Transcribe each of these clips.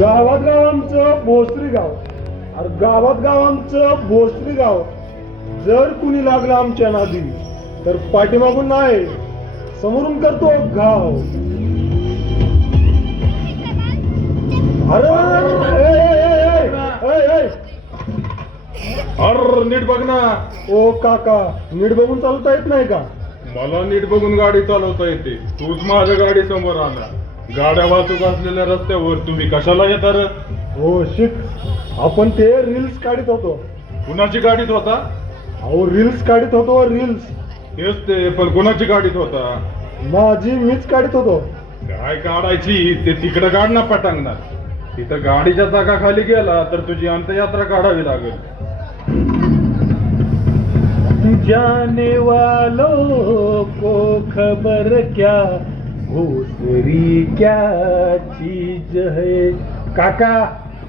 गावात गाव आमचं भोसरी गाव अरे गावात गाव आमचं भोसरी गाव जर कुणी लागलं आमच्या नादी तर पाठीमागून नाही समोरून करतो गाव अरे नीट बघ ना. ओ काका नीट बघून चालवता येत नाही का? मला नीट बघून गाडी चालवता येते. तूच माझ्या गाडी समोर आला गाड्या वाहतूक असलेल्या रस्त्यावर तुम्ही कशाला येता रे? हो शिक. आपण ते रील्स काढत होतो. कुणाची गाडीत होता? अहो रील्स काढत होतो रील्स तेच ते पण कुणाची गाडीत होता? माझी मीच काढत होतो. काय काढायची? ते तिकडं काढ ना पटांगणात. तिथं गाडीच्या चाकाखाली गेला तर तुझी अंतयात्रा काढावी लागेल. जाने वालों को खबर क्या भोसरी क्या चीज है काका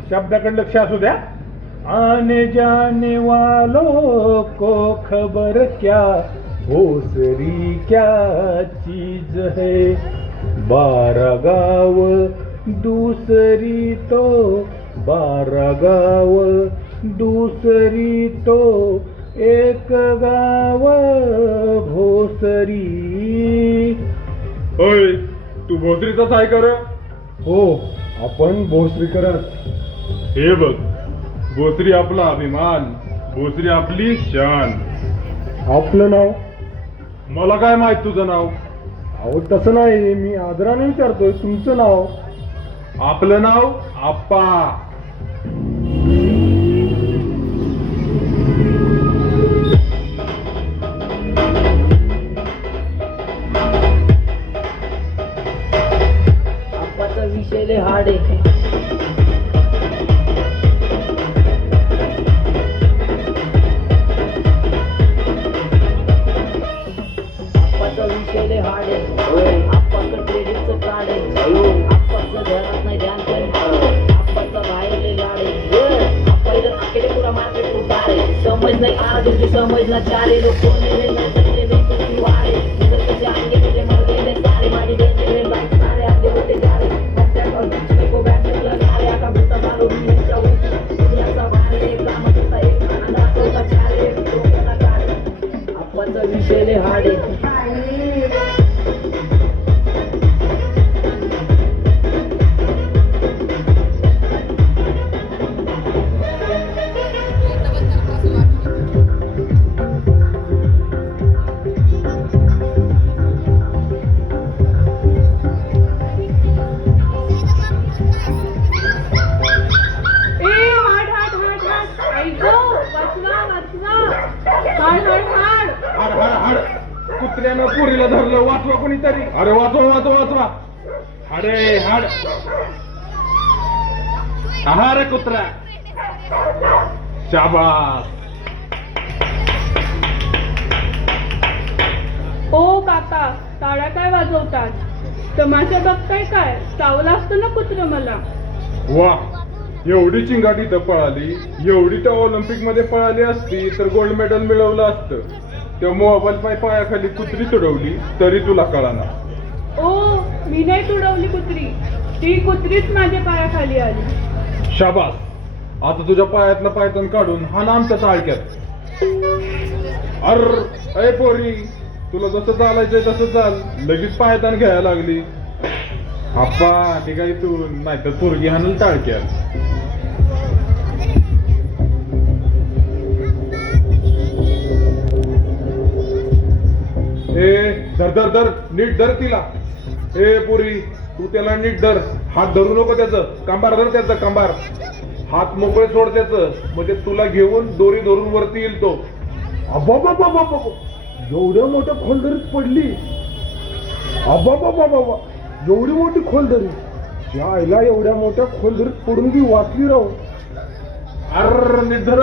शब्दाकडे लक्ष असू द्या. आने जाने वालों को खबर क्या? भोसरी क्या चीज है बारा गाव दूसरी तो बारा गाव दूसरी तो एक गाव भोसरी. होय तू भोसरीचाच आहे कर. हो आपण भोसरी करत. हे बघ भोसरी आपला अभिमान भोसरी आपली शान. आपलं नाव? मला काय माहीत तुझं नाव? अहो तसं नाही मी आदराने विचारतोय तुमचं नाव? आपलं नाव आप्पा. लय हार्ड आहे आप्पाचा विषय लय हार्ड आहे आप्पाचं क्रेडिटचं कार्ड आहे आप्पाचं घरात नाही ध्यान पण आप्पाचा बाहेर लय लाड आहे आप्पा इथं आकडे पुरा मार्केट उतार आहे. समज नाही आ तुझी समज ना चारे लोक वाढे हाड हाड हाड. हाड हाड हाड. कुत्र्यानं पुरीला धरलं वाचवा कोणीतरी. अरे वाचवा वाचवा वाचवा. अरे हाड. हा रे कुत्रा. शाबास. ओ काका टाळ्या काय वाजवतात? तमाशा बघताय काय? चावलं असतं ना कुत्र मला? वा. एवढी चिंगाटी तर पळाली एवढी त्या ऑलिम्पिकमध्ये पळाली असती तर गोल्ड मेडल मिळवलं असतं. त्या मोबाईल पाय पायाखाली कुत्री तुडवली तरी तुला कळाना. ओ मी नाही तुडवली कुत्री. ती कुत्रीच माझ्या पायाखाली आली. शाबास. आता तुझ्या पायातला पायतन काढून हा ना आमच्या चाळक्यात. अर अय पोरी तुला जसं चालायचंय तसं चाल. लगेच पायतान घ्यायला लागली. आप्पा ते काय तू नाहीतर पोरगी हाणल टाळक्यात ए धर धर धर नीट धर तिला ए पुरी तू त्याला नीट धर हात धरू नको त्याचं कांबार धर त्याचं कांबार हात मोकळे सोड त्याचं म्हणजे तुला घेऊन दोरी धरून वरती येईल तो अबाबा एवढं मोठं खोल खोलदरीत पडली अबाबाबाबाबा एवढी मोठी खोल धरी या आईला एवढ्या मोठ्या खोल धरीत पडून ती वाचली राहू अर निधर